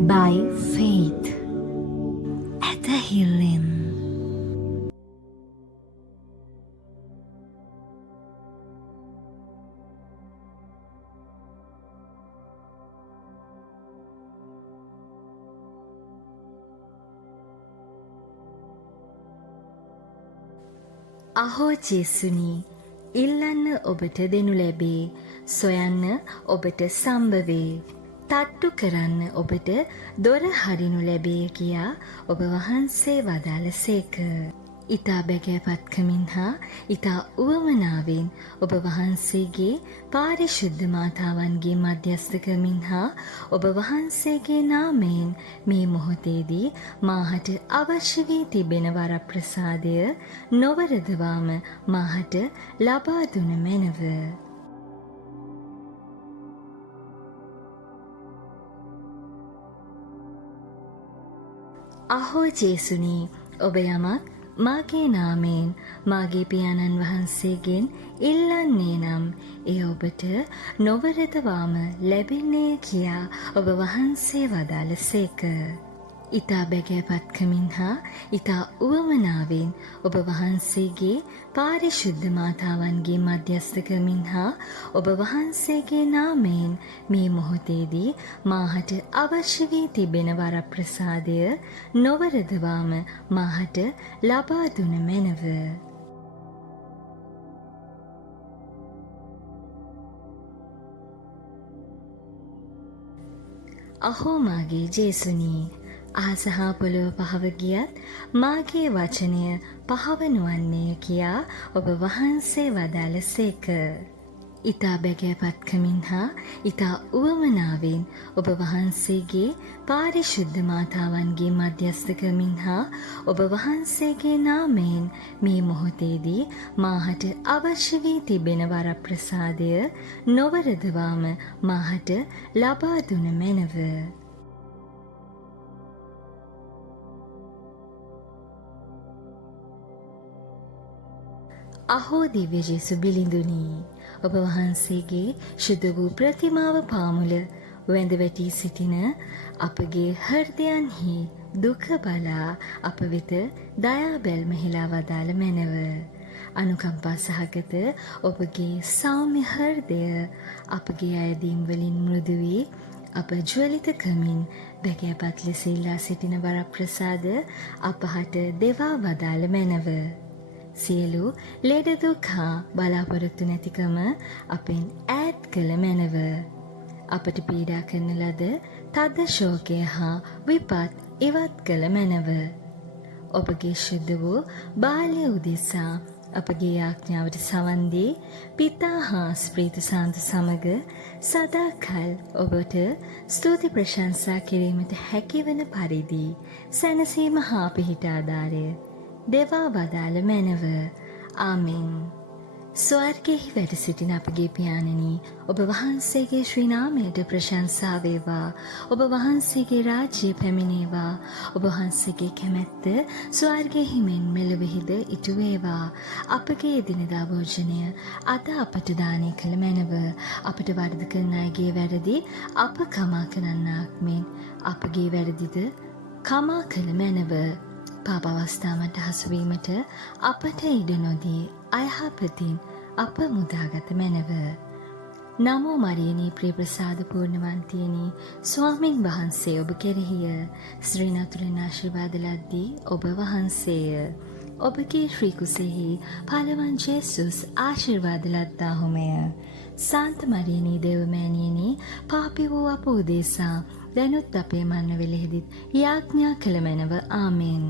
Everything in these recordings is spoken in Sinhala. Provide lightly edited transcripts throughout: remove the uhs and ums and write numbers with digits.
by faith at the healing. අහෝ ජේසුනි, ඉල්ලන්න ඔබට දෙනු ලැබේ, සොයන්න ඔබට සම්භවේ, තට්ටු කරන්න ඔබට දොර හරිනු ලැබේ කියා ඔබ වහන්සේ වදාළසේක. ඊතා බැගෑපත්කමින් හා ඊතා උවමනාවෙන් ඔබ වහන්සේගේ පාරිශුද්ධ මාතාවන්ගේ මධ්‍යස්ථකමින් හා ඔබ වහන්සේගේ නාමයෙන් මේ මොහොතේදී මාහට අවශ්‍ය වී තිබෙන වරප්‍රසාදය නොවරදවාම මාහට ලබා දුන මැනව. අහෝ ජේසුනි, ඔබ යමක් මාගේ නාමයෙන් මාගේ පියාණන් වහන්සේගෙන් ඉල්ලන්නේ නම් එය ඔබට නොවරදවාම ලැබෙන්නේ කියා ඔබ වහන්සේ වදාළසේක. ඊතා බැගෑපත්කමින් හා ඊතා උවමනාවෙන් ඔබ වහන්සේගේ පාරිශුද්ධ මාතාවන්ගේ මධ්‍යස්ථකමින් හා ඔබ වහන්සේගේ නාමයෙන් මේ මොහොතේදී මාහට අවශ්‍ය වී තිබෙන වරප්‍රසාදය නොවරදවාම මාහට ලබා දුන මැනව. අහෝ මාගේ ජේසුනි, අහස හා පොළොව පහව ගියත් මාගේ වචනය පහව නොවන්නේ කියා ඔබ වහන්සේ වදාළසේක. ඊතා බැගෑපත්කමින් හා ඊතා උවමනාවෙන් ඔබ වහන්සේගේ පාරිශුද්ධ මාතාවන්ගේ මධ්‍යස්ථකමින් හා ඔබ වහන්සේගේ නාමයෙන් මේ මොහොතේදී මාහට අවශ්‍ය වී තිබෙන වරප්‍රසාදය නොවරදවාම මාහට ලබා දුන මැනව. අහෝ දිව්‍ය ජේසු බිලිඳුනි, ඔබ වහන්සේගේ ශුද්ධ වූ ප්‍රතිමාව පාමුල වැඳ වැටී සිටින අපගේ හෘදයන්හි දුක බලා අප වෙත දයා බැල්ම හෙලා වදාළ මැනව. අනුකම්පා සහගත ඔබගේ සෞම්‍ය හෘදය අපගේ අයදීම් වලින් මෘදු වී අප ජ්වලිත කමින් බැගෑපත් ලෙස ඉල්ලා සිටින වරප්‍රසාද අපහට දෙවා වදාළ මැනව. සියලු ලෙඩ දුක් හා බලාපොරොත්තු නැතිකම අපෙන් ඈත් කළ මැනව. අපට පීඩා කරන ලද තද ශෝකය හා විපත් ඉවත් කළ මැනව. ඔබගේ ශුද්ධ වූ බාල්‍ය උදෙසා අපගේ යාඥාවට සවන් දී පිතා හා ස්ප්‍රීතු සාන්තු සමග සදාකල් ඔබට ස්තුති ප්‍රශංසා කිරීමට හැකිවන පරිදි සැනසීම හා පිහිට ආධාරය දෙවා වදාළ මැනව. ආමෙන්. ස්වර්ගයෙහි වැඩ සිටින අපගේ පියාණනි, ඔබ වහන්සේගේ ශ්‍රී නාමයට ප්‍රශංසා වේවා. ඔබ වහන්සේගේ රාජ්‍ය පැමිණේවා. ඔබ වහන්සේගේ කැමැත්ත ස්වර්ගයෙහි මෙන් මෙලොවෙහිද ඉටු වේවා. අපගේ එදිනෙදා භෝජනය අද අපට දානය කළ මැනව. අපට වරද කරන අයගේ වැරදි අප කමා කරන්නාක් මෙන් අපගේ වැරදිද කමා කළ මැනව. පාප අවස්ථාවට හසුවීමට අපට ඉඩ නොදී අයහපතින් අප මුදාගත මැනව. නමෝ මරියනී ප්‍රිය ප්‍රසාද පූර්ණවන්තියනි, ස්වාමින් වහන්සේ ඔබ කෙරෙහිය. ශ්‍රී නතුරෙන් ආශිර්වාද ලද්දී ඔබ වහන්සේය. ඔබගේ ශ්‍රී කුසෙහි පළවන් ජේසුස් ආශිර්වාද ලද්දාහුමය. සාන්ත මරියනී දේවමෑණියනි, පාපී වූ අප උදෙසා දැනුත් අපේ මරණවේලෙහිදීත් යාඥා කළ මැනව. ආමෙන්.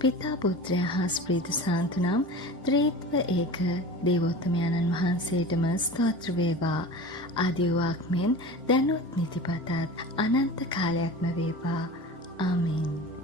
පිතා පුත්‍රයා හා ස්ප්‍රීතු සාන්තු නම් ත්‍රිත්ව ඒක දේවෝත්තමයන්න් වහන්සේටම ස්තෝත්‍ර වේවා. ආදී වූ මෙන් දැනුත් නිතිපතත් අනන්ත කාලයක්ම වේවා. ආමෙන්.